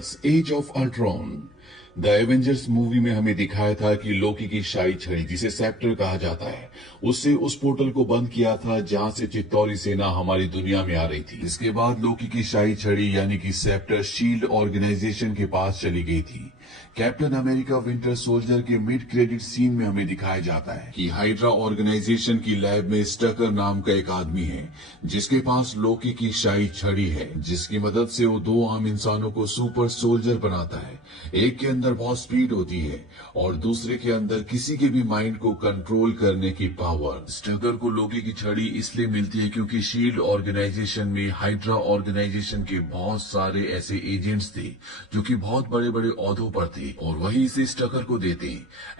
Avengers Age of Ultron. The Avengers movie में हमें दिखाया था कि लोकी की शाही छड़ी, जिसे सेप्टर कहा जाता है, उससे उस पोर्टल को बंद किया था जहां से चित्तौरी सेना हमारी दुनिया में आ रही थी। इसके बाद लोकी की शाही छड़ी यानी कि सेप्टर शील्ड ऑर्गेनाइजेशन के पास चली गई थी। कैप्टन अमेरिका विंटर सोल्जर के मिड क्रेडिट सीन में हमें दिखाया जाता है कि हाइड्रा ऑर्गेनाइजेशन की लैब में स्टकर नाम का एक आदमी है जिसके पास लोकी की शाही छड़ी है, जिसकी मदद से वो दो आम इंसानों को सुपर सोल्जर बनाता है। एक के अंदर बहुत स्पीड होती है और दूसरे के अंदर किसी के भी माइंड को कंट्रोल करने की पावर। स्टकर को लोकी की छड़ी इसलिए मिलती है क्योंकि शील्ड ऑर्गेनाइजेशन में हाइड्रा ऑर्गेनाइजेशन के बहुत सारे ऐसे एजेंट्स थे जो कि बहुत बड़े बड़े ओहदों पर थे और वही इसे स्टकर को देते।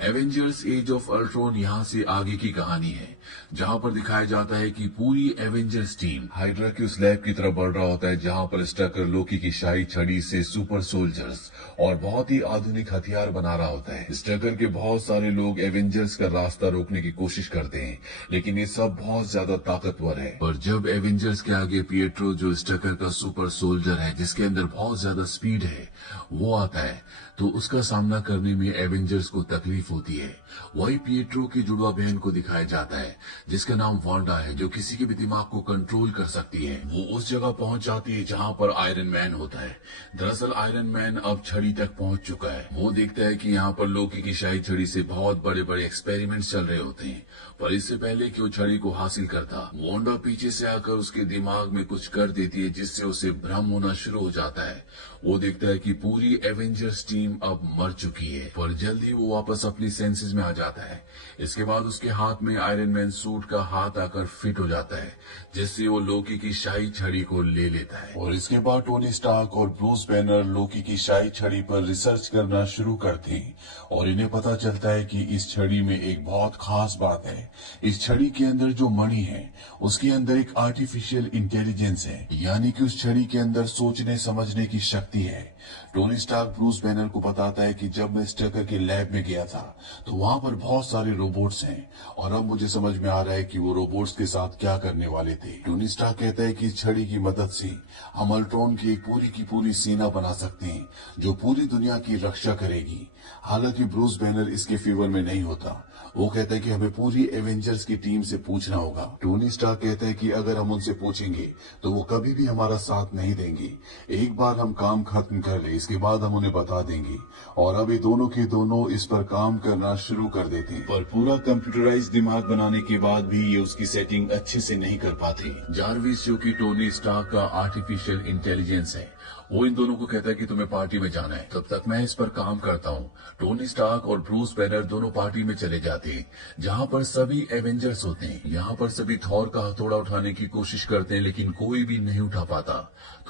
एवेंजर्स एज ऑफ अल्ट्रॉन यहाँ से आगे की कहानी है, जहाँ पर दिखाया जाता है कि पूरी एवेंजर्स टीम हाइड्रा की उस लैब की तरफ बढ़ रहा होता है जहाँ पर स्टकर लोकी की शाही छड़ी से सुपर सोल्जर्स और बहुत ही आधुनिक हथियार बना रहा होता है। स्टकर के बहुत सारे लोग एवेंजर्स का रास्ता रोकने की कोशिश करते हैं, लेकिन ये सब बहुत ज्यादा ताकतवर है। पर जब एवेंजर्स के आगे पिएट्रो, जो स्टकर का सुपर सोल्जर है जिसके अंदर बहुत ज्यादा स्पीड है, वो आता है तो उसका सामना करने में एवेंजर्स को तकलीफ होती है। वही पिएट्रो की जुड़वा बहन को दिखाया जाता है जिसका नाम वांडा है, जो किसी के भी दिमाग को कंट्रोल कर सकती है। वो उस जगह पहुंच जाती है जहां पर आयरन मैन होता है। दरअसल आयरन मैन अब छड़ी तक पहुंच चुका है। वो देखता है कि यहाँ पर लोकी की शाही छड़ी से बहुत बड़े बड़े एक्सपेरिमेंट्स चल रहे होते हैं, पर इससे पहले कि वो छड़ी को हासिल करता, वांडा पीछे से आकर उसके दिमाग में कुछ कर देती है जिससे उसे भ्रम होना शुरू हो जाता है। वो देखता है कि पूरी एवेंजर्स टीम अब मर चुकी है, पर जल्दी वो वापस अपनी सेंसेस में आ जाता है। इसके बाद उसके हाथ में आयरन मैन सूट का हाथ आकर फिट हो जाता है, जिससे वो लोकी की शाही छड़ी को ले लेता है। और इसके बाद टोनी स्टार्क और ब्रूस बैनर लोकी की शाही छड़ी पर रिसर्च करना शुरू करते हैं और इन्हें पता चलता है कि इस छड़ी में एक बहुत खास बात है। इस छड़ी के अंदर जो मणि है उसके अंदर एक आर्टिफिशियल इंटेलिजेंस है, यानी कि उस छड़ी के अंदर सोचने समझने की शक्ति है। टोनी स्टार्क ब्रूस बैनर को बताता है कि जब मैं स्टकर के लैब में गया था तो वहां पर बहुत सारे रोबोट्स हैं और अब मुझे समझ में आ रहा है कि वो रोबोट्स के साथ क्या करने वाले थे। टोनी स्टार्क कहता है कि इस छड़ी की मदद से हम अल्ट्रॉन की एक पूरी सेना बना सकते हैं जो पूरी दुनिया की रक्षा करेगी। हालांकि ब्रूस बैनर इसके फेवर में नहीं होता। वो कहता है कि हमें पूरी एवेंजर्स की टीम से पूछना होगा। टोनी स्टार्क कहता है कि अगर हम उनसे पूछेंगे तो वो कभी भी हमारा साथ नहीं देंगे। एक बार हम काम खत्म कर ले, इसके बाद हम उन्हें बता देंगे। और अब ये दोनों के दोनों इस पर काम करना शुरू कर देते हैं, पर पूरा कंप्यूटराइज दिमाग बनाने के बाद भी ये उसकी सेटिंग अच्छे से नहीं कर पाते। जारविस, जो कि टोनी स्टार्क का आर्टिफिशियल इंटेलिजेंस है, वो इन दोनों को कहता है कि तुम्हें पार्टी में जाना है, तब तक मैं इस पर काम करता हूँ। टोनी स्टार्क और ब्रूस बैनर दोनों पार्टी में चले जाते हैं जहाँ पर सभी एवेंजर्स होते हैं। यहाँ पर सभी थॉर का हथौड़ा उठाने की कोशिश करते हैं, लेकिन कोई भी नहीं उठा पाता।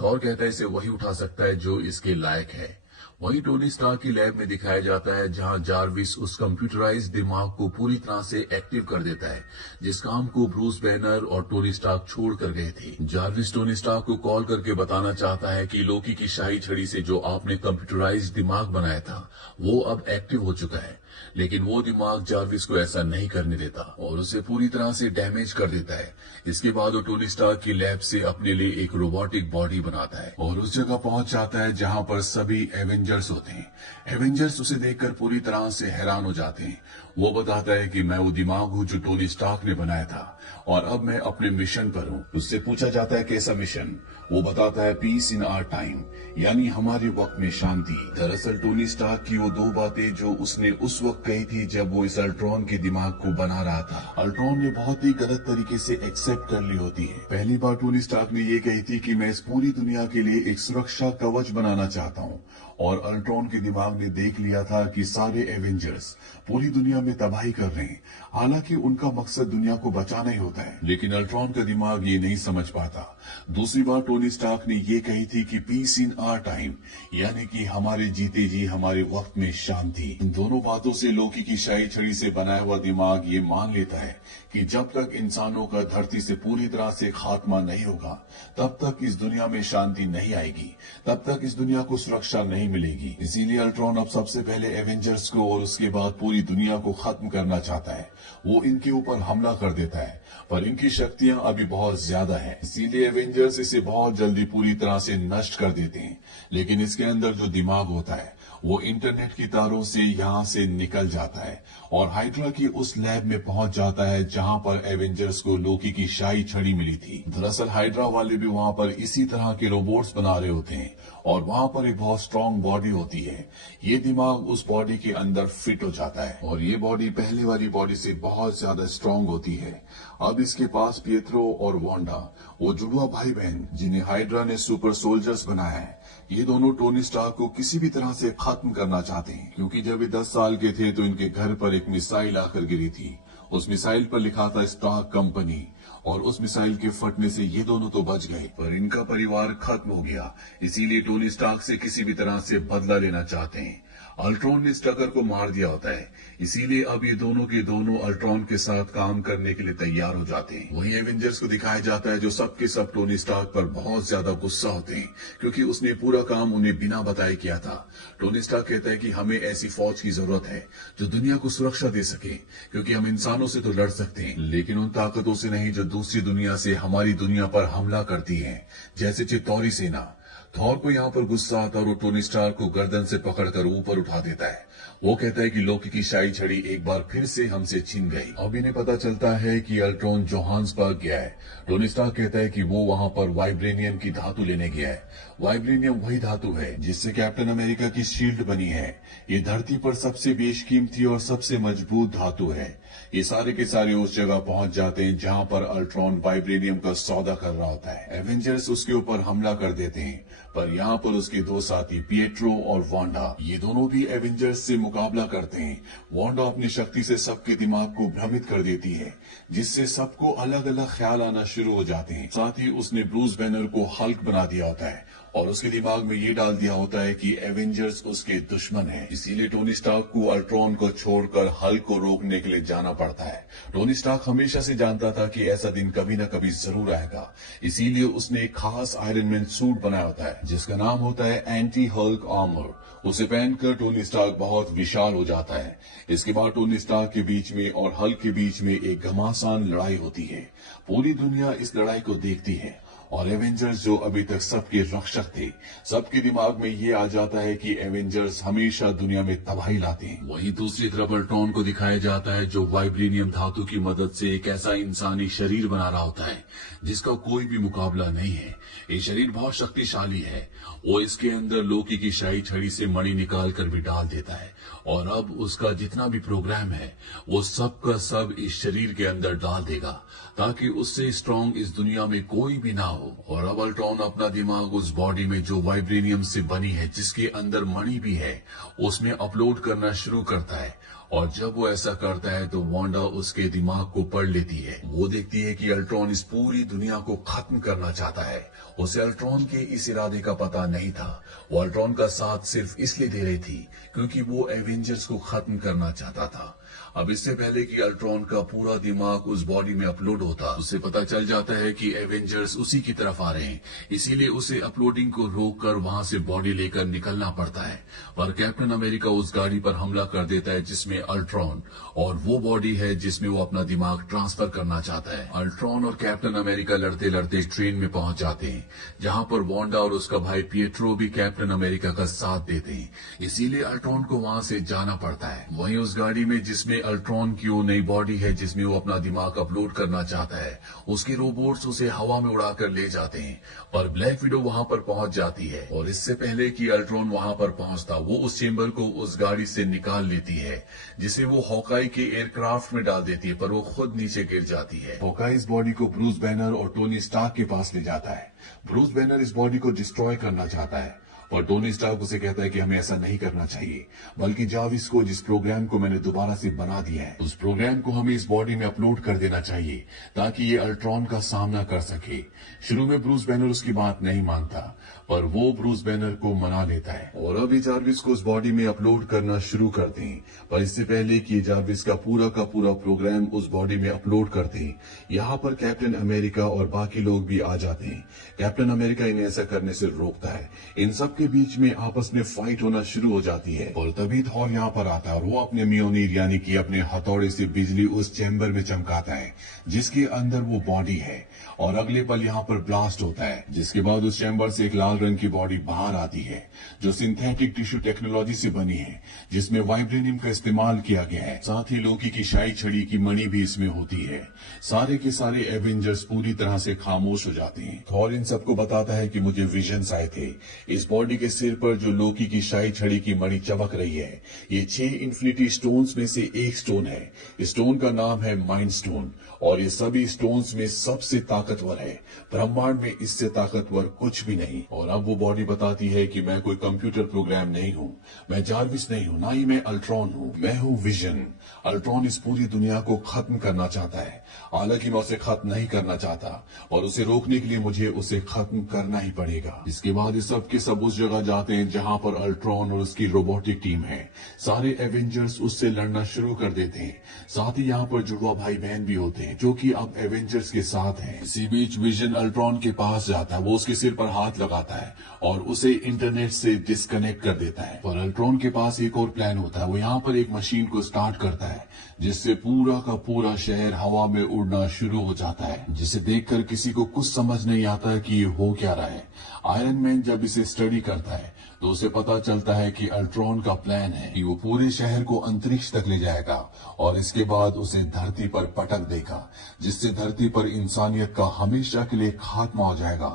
थॉर कहता है इसे वही उठा सकता है जो इसके लायक है। वही टोनी स्टार्क की लैब में दिखाया जाता है जहां जारविस उस कंप्यूटराइज दिमाग को पूरी तरह से एक्टिव कर देता है जिस काम को ब्रूस बैनर और टोनी स्टार्क छोड़ कर गए थे। जारविस टोनी स्टार्क को कॉल करके बताना चाहता है कि लोकी की शाही छड़ी से जो आपने कंप्यूटराइज दिमाग बनाया था वो अब एक्टिव हो चुका है, लेकिन वो दिमाग जारविस को ऐसा नहीं करने देता और उसे पूरी तरह से डैमेज कर देता है। इसके बाद वो टोनी स्टार्क की लैब से अपने लिए एक रोबोटिक बॉडी बनाता है और उस जगह पहुंच जाता है जहां पर सभी एवेंजर्स होते हैं। एवेंजर्स उसे देखकर पूरी तरह से हैरान हो जाते हैं। वो बताता है कि मैं वो दिमाग हूँ जो टोनी स्टार्क ने बनाया था और अब मैं अपने मिशन पर हूँ। उससे पूछा जाता है कैसा मिशन। वो बताता है पीस इन आवर टाइम, यानी हमारे वक्त में शांति। दरअसल टोनी स्टार्क की वो दो बातें जो उसने उस वक्त कही थी जब वो इस अल्ट्रॉन के दिमाग को बना रहा था, अल्ट्रॉन ने बहुत ही गलत तरीके से एक्सेप्ट कर ली होती है। पहली बार टोनी स्टार्क ने ये कही थी कि मैं इस पूरी दुनिया के लिए एक सुरक्षा कवच बनाना चाहता हूँ, और अल्ट्रॉन के दिमाग ने देख लिया था कि सारे एवेंजर्स पूरी दुनिया में तबाही कर रहे हैं। हालांकि उनका मकसद दुनिया को बचाना ही होता है, लेकिन अल्ट्रॉन का दिमाग ये नहीं समझ पाता। दूसरी बार टोनी स्टार्क ने ये कही थी कि पीस इन आवर टाइम, यानी कि हमारे जीते जी हमारे वक्त में शांति। इन दोनों बातों से लोकी की शाही छड़ी से बनाया हुआ दिमाग ये मान लेता है कि जब तक इंसानों का धरती से पूरी तरह से खात्मा नहीं होगा तब तक इस दुनिया में शांति नहीं आएगी, तब तक इस दुनिया को सुरक्षा नहीं मिलेगी। इसीलिए अल्ट्रॉन अब सबसे पहले एवेंजर्स को और उसके बाद पूरी दुनिया को खत्म करना चाहता है। वो इनके ऊपर हमला कर देता है, पर इनकी शक्तियां अभी बहुत ज्यादा है, इसीलिए एवेंजर्स इसे बहुत जल्दी पूरी तरह से नष्ट कर देते हैं। लेकिन इसके अंदर जो दिमाग होता है वो इंटरनेट की तारों से यहाँ से निकल जाता है और हाइड्रा की उस लैब में पहुंच जाता है जहां पर एवेंजर्स को लोकी की शाही छड़ी मिली थी। दरअसल हाइड्रा वाले भी वहां पर इसी तरह के रोबोट्स बना रहे होते हैं और वहां पर एक बहुत स्ट्रांग बॉडी होती है। ये दिमाग उस बॉडी के अंदर फिट हो जाता है और ये बॉडी पहले वाली बॉडी से बहुत ज्यादा स्ट्रांग होती है। अब इसके पास पिएट्रो और वांडा, वो जुड़वा भाई बहन जिन्हें हाइड्रा ने सुपर सोल्जर्स बनाया है, ये दोनों टोनी स्टार्क को किसी भी तरह से खत्म करना चाहते हैं, क्योंकि जब ये 10 साल के थे तो इनके घर पर एक मिसाइल आकर गिरी थी। उस मिसाइल पर लिखा था स्टार्क कंपनी, और उस मिसाइल के फटने से ये दोनों तो बच गए, पर इनका परिवार खत्म हो गया। इसीलिए टोनी स्टार्क से किसी भी तरह से बदला लेना चाहते हैं। अल्ट्रॉन ने स्टकर को मार दिया होता है, इसीलिए अब ये दोनों के दोनों अल्ट्रॉन के साथ काम करने के लिए तैयार हो जाते हैं। वहीं एवेंजर्स को दिखाया जाता है जो सबके सब टोनी स्टार्क पर बहुत ज्यादा गुस्सा होते हैं, क्योंकि उसने पूरा काम उन्हें बिना बताए किया था। टोनी स्टार्क कहता है कि हमें ऐसी फौज की जरूरत है जो दुनिया को सुरक्षा दे सके, क्योंकि हम इंसानों से तो लड़ सकते हैं लेकिन उन ताकतों से नहीं जो दूसरी दुनिया से हमारी दुनिया पर हमला करती है, जैसे चित्तौरी सेना। थॉर को यहाँ पर गुस्सा आता है और वो टोनी स्टार्क को गर्दन से पकड़कर ऊपर उठा देता है। वो कहता है कि लोकी की शाही छड़ी एक बार फिर से हमसे छिन गई। अब इन्हें पता चलता है कि अल्ट्रॉन जोहान्सबर्ग गया है। टोनी स्टार्क कहता है कि वो वहां पर वाइब्रेनियम की धातु लेने गया है। वाइब्रेनियम वही धातु है जिससे कैप्टन अमेरिका की शील्ड बनी है। ये धरती पर सबसे बेशकीमती और सबसे मजबूत धातु है। ये सारे के सारे उस जगह पहुंच जाते हैं जहां पर अल्ट्रॉन वाइब्रेनियम का सौदा कर रहा होता है। एवेंजर्स उसके ऊपर हमला कर देते हैं, पर यहाँ पर उसके दो साथी पिएट्रो और वांडा, ये दोनों भी एवेंजर्स से मुकाबला करते हैं। वांडा अपनी शक्ति से सबके दिमाग को भ्रमित कर देती है, जिससे सबको अलग अलग ख्याल आना शुरू हो जाते हैं। साथ ही उसने ब्रूस बैनर को हल्क बना दिया होता है और उसके दिमाग में ये डाल दिया होता है कि एवेंजर्स उसके दुश्मन हैं। इसीलिए टोनी स्टार्क को अल्ट्रॉन को छोड़कर हल्क को रोकने के लिए जाना पड़ता है। टोनी स्टार्क हमेशा से जानता था कि ऐसा दिन कभी न कभी जरूर आएगा, इसीलिए उसने एक खास आयरन मैन सूट बनाया होता है जिसका नाम होता है एंटी हल्क आर्मर। उसे पहनकर टोनी स्टार्क बहुत विशाल हो जाता है। इसके बाद टोनी स्टार्क के बीच में और हल्क के बीच में एक घमासान लड़ाई होती है। पूरी दुनिया इस लड़ाई को देखती है और एवेंजर्स जो अभी तक सबके रक्षक थे, सबके दिमाग में ये आ जाता है कि एवेंजर्स हमेशा दुनिया में तबाही लाते हैं। वहीं दूसरी तरफ अल्ट्रॉन को दिखाया जाता है जो वाइब्रेनियम धातु की मदद से एक ऐसा इंसानी शरीर बना रहा होता है जिसका कोई भी मुकाबला नहीं है। ये शरीर बहुत शक्तिशाली है। वो इसके अंदर लोकी की शाही छड़ी से मणि निकाल कर भी डाल देता है और अब उसका जितना भी प्रोग्राम है वो सब का सब इस शरीर के अंदर डाल देगा ताकि उससे स्ट्रांग इस दुनिया में कोई भी ना हो। और अब अल्ट्रॉन अपना दिमाग उस बॉडी में जो वाइब्रेनियम से बनी है, जिसके अंदर मणि भी है, उसमें अपलोड करना शुरू करता है। और जब वो ऐसा करता है तो वांडा उसके दिमाग को पढ़ लेती है। वो देखती है कि अल्ट्रॉन इस पूरी दुनिया को खत्म करना चाहता है। उसे अल्ट्रॉन के इस इरादे का पता नहीं था। वो अल्ट्रॉन का साथ सिर्फ इसलिए दे रही थी क्योंकि वो एवेंजर्स को खत्म करना चाहता था। अब इससे पहले कि अल्ट्रॉन का पूरा दिमाग उस बॉडी में अपलोड होता, उसे पता चल जाता है कि एवेंजर्स उसी की तरफ आ रहे हैं, इसीलिए उसे अपलोडिंग को रोककर वहां से बॉडी लेकर निकलना पड़ता है। पर कैप्टन अमेरिका उस गाड़ी पर हमला कर देता है जिसमें अल्ट्रॉन और वो बॉडी है जिसमें वो अपना दिमाग ट्रांसफर करना चाहता है। अल्ट्रॉन और कैप्टन अमेरिका लड़ते लड़ते ट्रेन में पहुंच जाते हैं जहां पर वांडा और उसका भाई पिएट्रो भी कैप्टन अमेरिका का साथ देते हैं, इसीलिए अल्ट्रॉन को वहां से जाना पड़ता है। वहीं उस गाड़ी में जिसमें अल्ट्रॉन की वो नई बॉडी है जिसमें वो अपना दिमाग अपलोड करना चाहता है, उसके रोबोट्स उसे हवा में उड़ाकर ले जाते हैं। पर ब्लैक विडो वहां पर पहुंच जाती है और इससे पहले कि अल्ट्रॉन वहां पर पहुंचता, वो उस चेंबर को उस गाड़ी से निकाल लेती है जिसे वो हॉकाई के एयरक्राफ्ट में डाल देती है, पर वो खुद नीचे गिर जाती है। हॉकाई इस बॉडी को ब्रूस बैनर और टोनी स्टार्क के पास ले जाता है। ब्रूस बैनर इस बॉडी को डिस्ट्रॉय करना चाहता है और टोनी स्टार्क उसे कहता है कि हमें ऐसा नहीं करना चाहिए, बल्कि जाविस को, जिस प्रोग्राम को मैंने दोबारा से बना दिया है, उस प्रोग्राम को हमें इस बॉडी में अपलोड कर देना चाहिए ताकि ये अल्ट्रॉन का सामना कर सके। शुरू में ब्रूस बैनर उसकी बात नहीं मानता, पर वो ब्रूस बैनर को मना लेता है और अब ये जार्विस को उस बॉडी में अपलोड करना शुरू करते हैं। पर इससे पहले कि ये जार्विस का पूरा प्रोग्राम उस बॉडी में अपलोड करते हैं, यहाँ पर कैप्टन अमेरिका और बाकी लोग भी आ जाते हैं। कैप्टन अमेरिका इन्हें ऐसा करने से रोकता है। इन सब सबके बीच में आपस में फाइट होना शुरू हो जाती है और तभी थॉर यहाँ पर आता है और वो अपने म्योनीर यानी कि अपने हथौड़े से बिजली उस चैम्बर में चमकाता है जिसके अंदर वो बॉडी है और अगले पल यहाँ पर ब्लास्ट होता है जिसके बाद उस चैम्बर से एक लाल रंग की बॉडी बाहर आती है जो सिंथेटिक टिश्यू टेक्नोलॉजी से बनी है जिसमें वाइब्रेनियम का इस्तेमाल किया गया है। साथ ही लोकी की शाही छड़ी की मणि भी इसमें होती है। सारे के सारे एवेंजर्स पूरी तरह से खामोश हो जाते हैं। थॉर इन सबको बताता है कि मुझे विजन्स आए थे। इस बॉडी के सिर पर जो लोकी की शाही छड़ी की मणि चमक रही है ये 6 इन्फिनिटी स्टोन्स में से एक स्टोन है। स्टोन का नाम है माइंड स्टोन और ये सभी स्टोन्स में सबसे ताकतवर है। ब्रह्मांड में इससे ताकतवर कुछ भी नहीं। और अब वो बॉडी बताती है कि मैं कोई कंप्यूटर प्रोग्राम नहीं हूँ, मैं जार्विस नहीं हूँ, ना ही मैं अल्ट्रॉन हूँ, मैं हूँ विजन। अल्ट्रॉन इस पूरी दुनिया को खत्म करना चाहता है, हालांकि मैं उसे खत्म नहीं करना चाहता और उसे रोकने के लिए मुझे उसे खत्म करना ही पड़ेगा। इसके बाद ये सब के सब उस जगह जाते हैं जहाँ पर अल्ट्रॉन और उसकी रोबोटिक टीम है। सारे एवेंजर्स उससे लड़ना शुरू कर देते हैं। साथ ही यहाँ पर जुड़वा भाई बहन भी होते हैं जो कि अब एवेंजर्स के साथ हैं। इसी बीच विजन अल्ट्रॉन के पास जाता है, वो उसके सिर पर हाथ लगाता है और उसे इंटरनेट से डिस्कनेक्ट कर देता है। पर अल्ट्रॉन के पास एक और प्लान होता है। वो यहाँ पर एक मशीन को स्टार्ट करता है जिससे पूरा का पूरा शहर हवा में उड़ना शुरू हो जाता है, जिसे देखकर किसी को कुछ समझ नहीं आता है कि ये हो क्या रहा है। आयरन मैन जब इसे स्टडी करता है तो उसे पता चलता है कि अल्ट्रॉन का प्लान है कि वो पूरे शहर को अंतरिक्ष तक ले जाएगा और इसके बाद उसे धरती पर पटक देगा, जिससे धरती पर इंसानियत का हमेशा के लिए खात्मा हो जाएगा।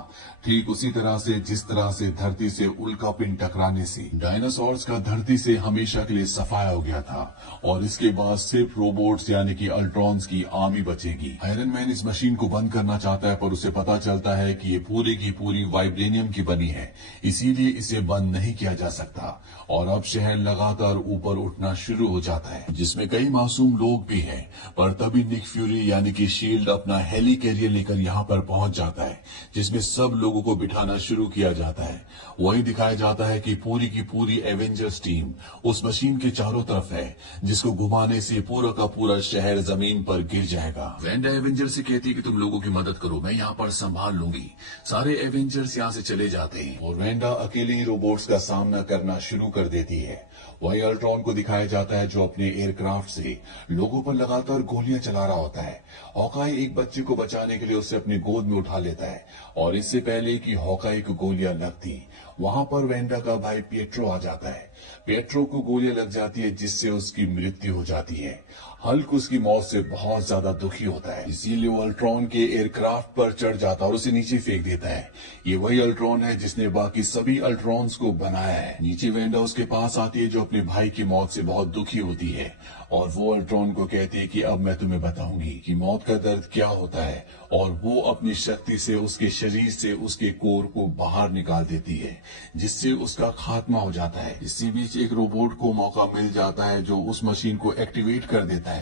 ठीक उसी तरह से जिस तरह से धरती से उल्का पिंड टकराने से डायनासोर्स का धरती से हमेशा के लिए सफाया हो गया था और इसके बाद सिर्फ रोबोट्स यानी कि अल्ट्रॉन्स की आर्मी बचेगी। आयरन मैन इस मशीन को बंद करना चाहता है पर उसे पता चलता है कि ये पूरी की पूरी वाइब्रेनियम की बनी है, इसीलिए इसे बंद नहीं किया जा सकता। और अब शहर लगातार ऊपर उठना शुरू हो जाता है जिसमें कई मासूम लोग भी हैं। पर तभी निक फ्यूरी यानी कि शील्ड अपना हेली कैरियर लेकर यहाँ पर पहुंच जाता है जिसमें सब लोगों को बिठाना शुरू किया जाता है। वही दिखाया जाता है कि पूरी की पूरी एवेंजर्स टीम उस मशीन के चारों तरफ है जिसको घुमाने से पूरा का पूरा शहर जमीन पर गिर जाएगा। वेंडा एवेंजर से कहती है कि तुम लोगों की मदद करो, मैं यहाँ पर संभाल लूंगी। सारे एवेंजर्स यहाँ से चले जाते हैं और वेंडा अकेले ही रोबोट्स का सामना करना शुरू कर देती है। वही अल्ट्रॉन को दिखाया जाता है जो अपने एयरक्राफ्ट से लोगों पर लगातार गोलियां चला रहा होता है। हॉकाई एक बच्चे को बचाने के लिए उसे अपनी गोद में उठा लेता है और इससे पहले कि हॉकाई को गोलियां लगती वहां पर वेंडा का भाई पिएट्रो आ जाता है। पिएट्रो को गोलियां लग जाती है जिससे उसकी मृत्यु हो जाती है। हल्क उसकी मौत से बहुत ज्यादा दुखी होता है, इसीलिए वो अल्ट्रॉन के एयरक्राफ्ट पर चढ़ जाता है और उसे नीचे फेंक देता है। ये वही अल्ट्रॉन है जिसने बाकी सभी अल्ट्रॉन्स को बनाया है। नीचे वेंडा उसके पास आती है जो अपने भाई की मौत से बहुत दुखी होती है और वो अल्ट्रॉन को कहती है कि अब मैं तुम्हें बताऊंगी कि मौत का दर्द क्या होता है और वो अपनी शक्ति से उसके शरीर से उसके कोर को बाहर निकाल देती है जिससे उसका खात्मा हो जाता है। इसी बीच एक रोबोट को मौका मिल जाता है जो उस मशीन को एक्टिवेट कर देता है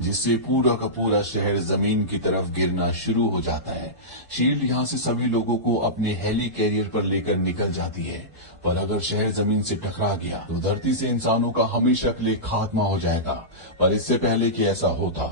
जिससे पूरा का पूरा शहर जमीन की तरफ गिरना शुरू हो जाता है। शील्ड यहाँ से सभी लोगों को अपने हेली कैरियर पर लेकर निकल जाती है, पर अगर शहर जमीन से टकरा गया तो धरती से इंसानों का हमेशा के लिए खात्मा हो जाएगा। पर इससे पहले कि ऐसा होता,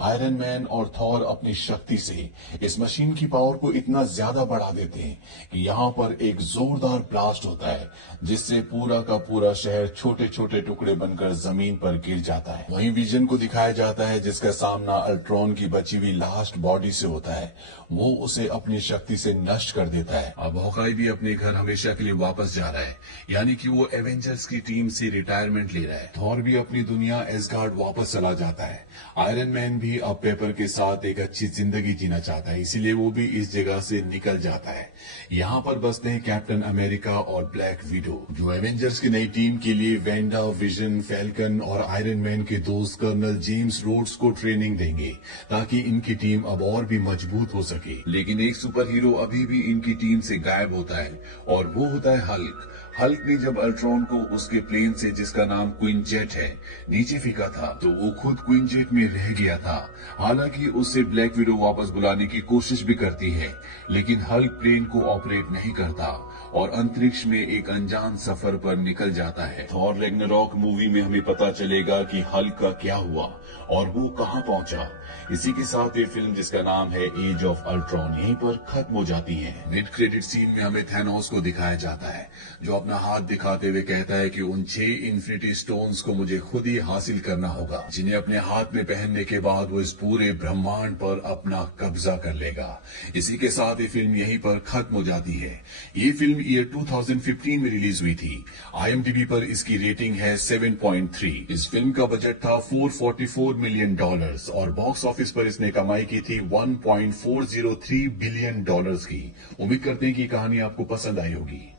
आयरन मैन और थॉर अपनी शक्ति से इस मशीन की पावर को इतना ज्यादा बढ़ा देते हैं कि यहाँ पर एक जोरदार ब्लास्ट होता है जिससे पूरा का पूरा शहर छोटे छोटे टुकड़े बनकर जमीन पर गिर जाता है। वहीं विजन को दिखाया जाता है जिसका सामना अल्ट्रॉन की बची हुई लास्ट बॉडी से होता है। वो उसे अपनी शक्ति से नष्ट कर देता है। अब हॉकाई भी अपने घर हमेशा के लिए वापस जा रहा है, यानी कि वो एवेंजर्स की टीम से रिटायरमेंट ले रहा है। थॉर भी अपनी दुनिया एसगार्ड वापस चला जाता है। आयरन मैन भी अब पेपर के साथ एक अच्छी जिंदगी जीना चाहता है, इसीलिए वो भी इस जगह से निकल जाता है। यहाँ पर बसते हैं कैप्टन अमेरिका और ब्लैक विडो जो एवेंजर्स की नई टीम के लिए वेंडा, विजन, फैल्कन और आयरन मैन के दोस्त कर्नल जेम्स रोड्स को ट्रेनिंग देंगे ताकि इनकी टीम अब और भी मजबूत हो सके। लेकिन एक सुपर हीरो अभी भी इनकी टीम से गायब होता है और वो होता है हल्क। हल्क ने जब अल्ट्रॉन को उसके प्लेन से जिसका नाम क्वीन जेट है नीचे फेंका था तो वो खुद क्वीन जेट में रह गया था। हालांकि उससे ब्लैक विडो वापस बुलाने की कोशिश भी करती है लेकिन हल्क प्लेन को ऑपरेट नहीं करता और अंतरिक्ष में एक अनजान सफर पर निकल जाता है। थॉर रैग्नारॉक मूवी में हमें पता चलेगा कि हल्क का क्या हुआ और वो कहां पहुंचा। इसी के साथ ये फिल्म, जिसका नाम है एज ऑफ अल्ट्रॉन, यहीं पर खत्म हो जाती है। मिड क्रेडिट सीन में हमें थैनोस को दिखाया जाता है, जो अपना हाथ दिखाते हुए कहता है कि उन 6 इन्फिनिटी स्टोन्स को मुझे खुद ही हासिल करना होगा, जिन्हें अपने हाथ में पहनने के बाद वो इस पूरे ब्रह्मांड पर अपना कब्जा कर लेगा। इसी के साथ ये फिल्म यहीं पर खत्म हो जाती है। ये फिल्म ईयर 2015 में रिलीज हुई थी। IMDb पर इसकी रेटिंग है 7.3। इस फिल्म का बजट था $444 मिलियन और बॉक्स ऑफिस पर इसने कमाई की थी $1.403 बिलियन की। उम्मीद करते हैं कि कहानी आपको पसंद आई होगी।